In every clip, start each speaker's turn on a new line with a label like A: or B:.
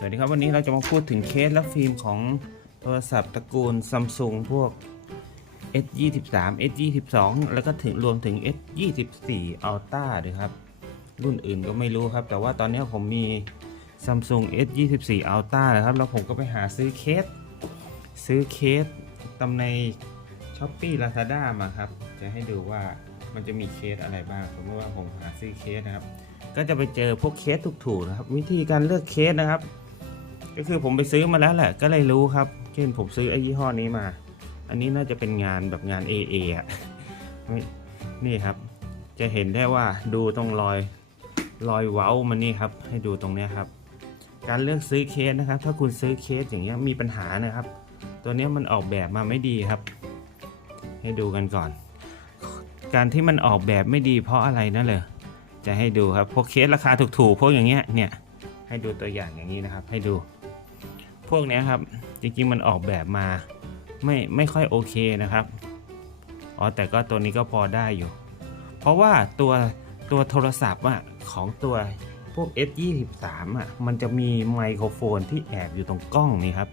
A: สวัสดีครับวันนี้เราจะมาพูดถึงเคสและฟิล์มของโทรศัพท์ตระกูลซัมซุงพวก S23 S22 แล้วก็ถึงรวมถึง S24 Ultra ด้วยครับ รุ่นอื่นก็ไม่รู้ครับ แต่ว่าตอนนี้ผมมี Samsung S24 Ultra นะครับ แล้วผมก็ไปหาซื้อเคส ซื้อเคสตำใน s h อ p e e Lazada มาครับ จะให้ดูว่ามันจะมีเคสอะไรบ้าง สมมติว่าผมหาซื้อเคสนะครับ ก็จะไปเจอพวกเคสถูกๆนะครับ วิธีการเลือกเคสนะครับ ก็คือผมไปซื้อมาแล้วแหละ ก็เลยรู้ครับ เช่นผมซื้อไอ้ยี่ห้อนี้มา อันนี้น่าจะเป็นงานแบบงาน AA อะนี่ครับ จะเห็นได้ว่าดูตรงรอยรอยเว้ามันนี่ครับ ให้ดูตรงเนี้ยครับ การเลือกซื้อเคสนะครับ ถ้าคุณซื้อเคสอย่างเงี้ยมีปัญหานะครับ ตัวเนี้ยมันออกแบบมาไม่ดีครับ ให้ดูกันก่อน การที่มันออกแบบไม่ดีเพราะอะไรนั่นเลยจะให้ดูครับพวกเคสราคาถูกๆพวกอย่างเงี้ยเนี่ยให้ดูตัวอย่างอย่างนี้นะครับ ให้ดู พวกนี้ครับ จริงๆมันออกแบบมาไม่ไม่ค่อยโอเคนะครับ อ๋อแต่ก็ตัวนี้ก็พอได้อยู่ เพราะว่าตัวตัวโทรศัพท์อะของตัวพวก S23 อะมันจะมีไมโครโฟนที่แอบอยู่ตรงกล้องนี่ครับ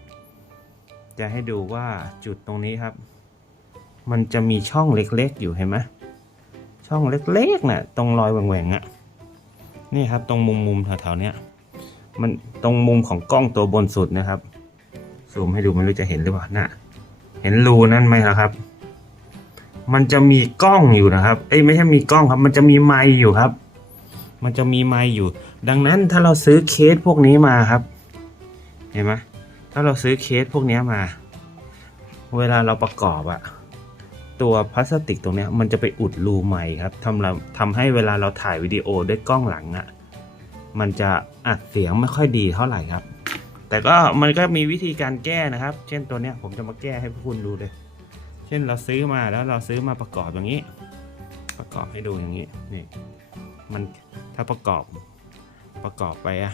A: จะให้ดูว่าจุดตรงนี้ครับ มันจะมีช่องเล็กๆอยู่เห็นไหมช่องเล็กๆน่ะตรงรอยแหว่งๆอะนี่ครับตรงมุมๆแถวๆเนี้ย มันตรงมุมของกล้องตัวบนสุดนะครับ ซูมให้ดูไม่รู้จะเห็นหรือเปล่าน่ะเห็นรูนั่นไหมครับ มันจะมีกล้องอยู่นะครับ เอ้ยไม่ใช่มีกล้องครับ มันจะมีไมค์อยู่ครับ มันจะมีไมค์อยู่ ดังนั้นถ้าเราซื้อเคสพวกนี้มาครับ เห็นไหมถ้าเราซื้อเคสพวกนี้มา เวลาเราประกอบอะตัวพลาสติกตรงนี้มันจะไปอุดรูใหม่ครับทำเราทำให้เวลาเราถ่ายวิดีโอด้วยกล้องหลังอะ่ะ มันจะอัดเสียงไม่ค่อยดีเท่าไหร่ครับ แต่ก็มันก็มีวิธีการแก้นะครับ เช่นตัวเนี้ยผมจะมาแก้ให้พวกคุณดูเลย เช่นเราซื้อมาแล้วเราซื้อมาประกอบอย่างนี้ ประกอบให้ดูอย่างนี้นี่มันถ้าประกอบประกอบไปอะ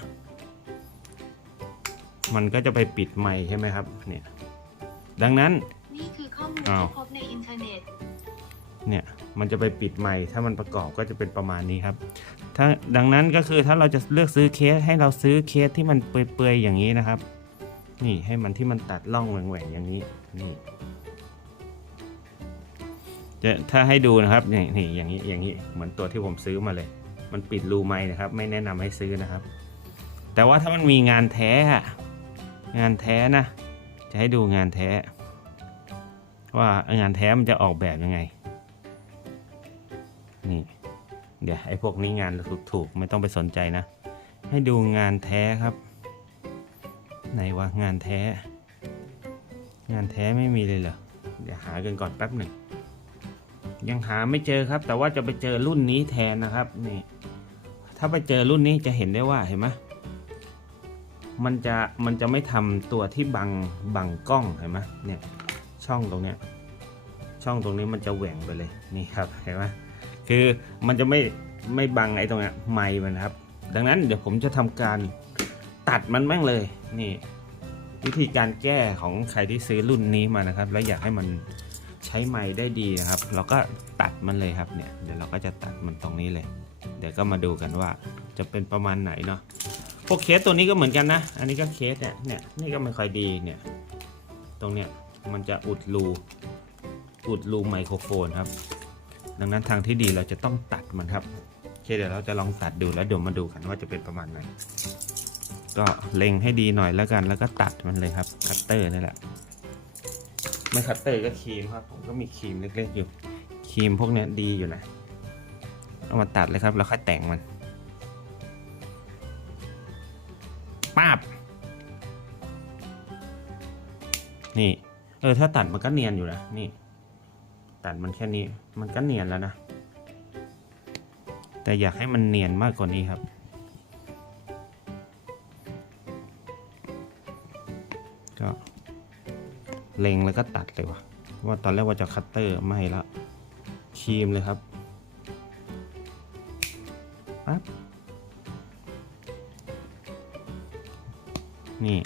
A: มันก็จะไปปิดไมค์ใช่ไหมครับเนี่ยดังนั้น
B: นี่คือข้อมูล
A: อ้าว
B: ที่พบ
A: มันจะไปปิดไมค์ถ้ามันประกอบก็จะเป็นประมาณนี้ครับถ้าดังนั้นก็คือถ้าเราจะเลือกซื้อเคสให้เราซื้อเคสที่มันเปื่อยๆอย่างนี้นะครับ นี่ให้มันที่มันตัดร่องแหว่งๆอย่างนี้นี่จะถ้าให้ดูนะครับนี่นี่อย่างนี้อย่างนี้เหมือนตัวที่ผมซื้อมาเลย มันปิดรูไม้นะครับ ไม่แนะนำให้ซื้อนะครับ แต่ว่าถ้ามันมีงานแท้ งานแท้นะ จะให้ดูงานแท้ ว่างานแท้มันจะออกแบบยังไง เดี๋ยวไอ้พวกนี้งานถูกๆไม่ต้องไปสนใจนะ ให้ดูงานแท้ครับไหนวะงานแท้ งานแท้ไม่มีเลยเหรอเดี๋ยวหากันก่อนแป๊บหนึ่งยังหาไม่เจอครับ แต่ว่าจะไปเจอรุ่นนี้แทนนะครับนี่ถ้าไปเจอรุ่นนี้จะเห็นได้ว่าเห็นไหมมันจะมันจะไม่ทำตัวที่บังบังกล้องเห็นไหมเนี่ยช่องตรงเนี้ยช่องตรงนี้มันจะแหว่งไปเลยนี่ครับเห็นไหม คือมันจะไม่ไม่บังไอ้ตรงนี้ไมค์มันครับ ดังนั้นเดี๋ยวผมจะทำการตัดมันแม่งเลยนี่ วิธีการแก้ของใครที่ซื้อรุ่นนี้มานะครับ แล้วอยากให้มันใช้ไมค์ได้ดีนะครับ เราก็ตัดมันเลยครับเนี่ยเดี๋ยวเราก็จะตัดมันตรงนี้เลย เดี๋ยวก็มาดูกันว่าจะเป็นประมาณไหนเนาะพวกเคสตัวนี้ก็เหมือนกันนะ อันนี้ก็เคสเนี่ยเนี่ยนี่ก็ไม่ค่อยดีเนี่ยตรงเนี้ยมันจะอุดรูอุดรูไมโครโฟนครับ ดังนั้นทางที่ดีเราจะต้องตัดมันครับโอเคเดี๋ยวเราจะลองตัดดูแล้วเดี๋ยวมาดูกันว่าจะเป็นประมาณไหนก็เล็งให้ดีหน่อยแล้วกัน แล้วก็ตัดมันเลยครับคัตเตอร์นี่แหละไม่คัตเตอร์ก็ครีมครับผมก็มีครีมเล็กๆอยู่ครีมพวกนี้ดีอยู่นะเอามาตัดเลยครับแล้วค่อยแต่งมันป้าบนี่ เออ ถ้าตัดมันก็เนียนอยู่นะ นี่ ตัดมันแค่นี้มันก็เนียนแล้วนะ แต่อยากให้มันเนียนมากกว่านี้ครับ ก็เล็งแล้วก็ตัดเลยวะว่าตอนแรกว่าจะคัตเตอร์ไม่ละครีมเลยครับปั๊บนี่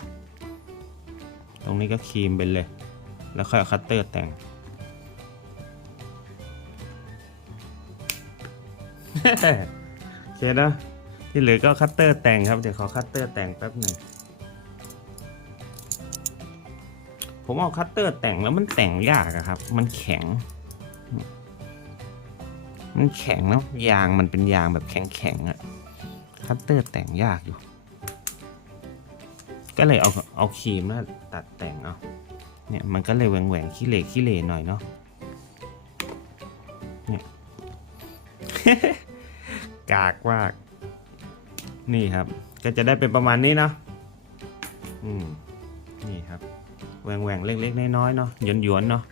A: ตรงนี้ก็ครีมไปเลย แล้วค่อยเอาคัตเตอร์แต่ง โอเคนะที่เหลือก็คัตเตอร์แต่งครับ เดี๋ยวขอคัตเตอร์แต่งแป๊บหนึ่งผมเอาคัตเตอร์แต่งแล้วมันแต่งยากอะครับ มันแข็ง มันแข็งแล้วยางมันเป็นยางแบบแข็งๆอะคัตเตอร์แต่งยากอยู่ ก็เลยเอาเอาครีมมาตัดแต่งเอาเนี่ยมันก็เลยแหวงแหวงขี้เหร่ขี้เหร่หน่อยเนาะเนี่ย กากมาก นี่ครับ ก็จะได้เป็นประมาณนี้เนาะอืมนี่ครับแหว่งแหวงเล็กๆน้อยๆเนาะหยวนหยวนเนาะ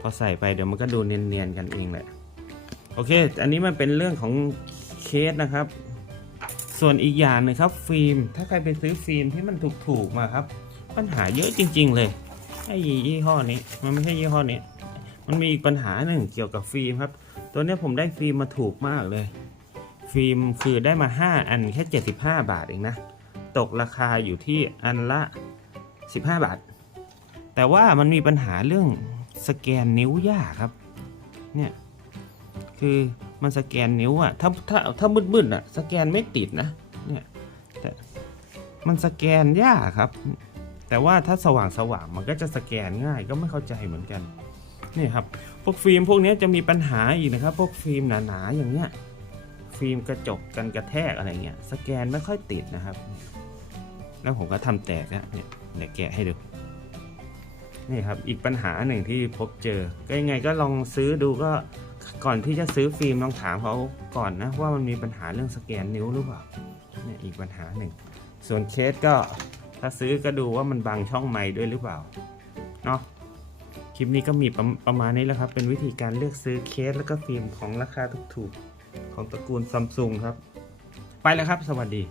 A: พอใส่ไปเดี๋ยวมันก็ดูเนียนๆกันเองแหละโอเค อันนี้มันเป็นเรื่องของเคสนะครับ ส่วนอีกอย่างหนึ่งครับ ฟิล์ม ถ้าใครไปซื้อฟิล์มที่มันถูกๆมาครับ ปัญหาเยอะจริง ๆ เลยไอ้ยี่ห้อนี้ มันไม่ใช่ยี่ห้อนี้ มันมีอีกปัญหาหนึ่งเกี่ยวกับฟิล์มครับ ตัวนี้ผมได้ฟิล์มมาถูกมากเลย ฟิล์มคือได้มา 5 อันแค่ 75 บาทเองนะ ตกราคาอยู่ที่อันละ 15 บาท แต่ว่ามันมีปัญหาเรื่องสแกนนิ้วยากครับ เนี่ย คือมันสแกนนิ้วอะถ้าถ้าถ้ามืดๆอะสแกนไม่ติดนะ เนี่ยแต่มันสแกนยากครับ แต่ว่าถ้าสว่างสว่างมันก็จะสแกนง่ายก็ไม่เข้าใจเหมือนกัน นี่ครับ พวกฟิล์มพวกนี้จะมีปัญหาอีกนะครับ พวกฟิล์มหนาๆอย่างเงี้ย ฟิล์มกระจกกันกระแทกอะไรเงี้ยสแกนไม่ค่อยติดนะครับ แล้วผมก็ทำแตกนะเนี่ยเดี๋ยวแกะให้ดูนี่ครับอีกปัญหาหนึ่งที่พบเจอ ก็ยังไงก็ลองซื้อดูก็ก่อนที่จะซื้อฟิล์มลองถามเขาก่อนนะว่ามันมีปัญหาเรื่องสแกนนิ้วหรือเปล่าเนี่ยอีกปัญหาหนึ่ง ส่วนเคสก็ถ้าซื้อก็ดูว่ามันบังช่องไม้ด้วยหรือเปล่าเนาะคลิปนี้ก็มีประประมาณนี้แหล้วครับ เป็นวิธีการเลือกซื้อเคสแล้วก็ฟิล์มของราคาถูกๆ ของตระกูลซัมซุงครับ ไปแล้วครับ สวัสดี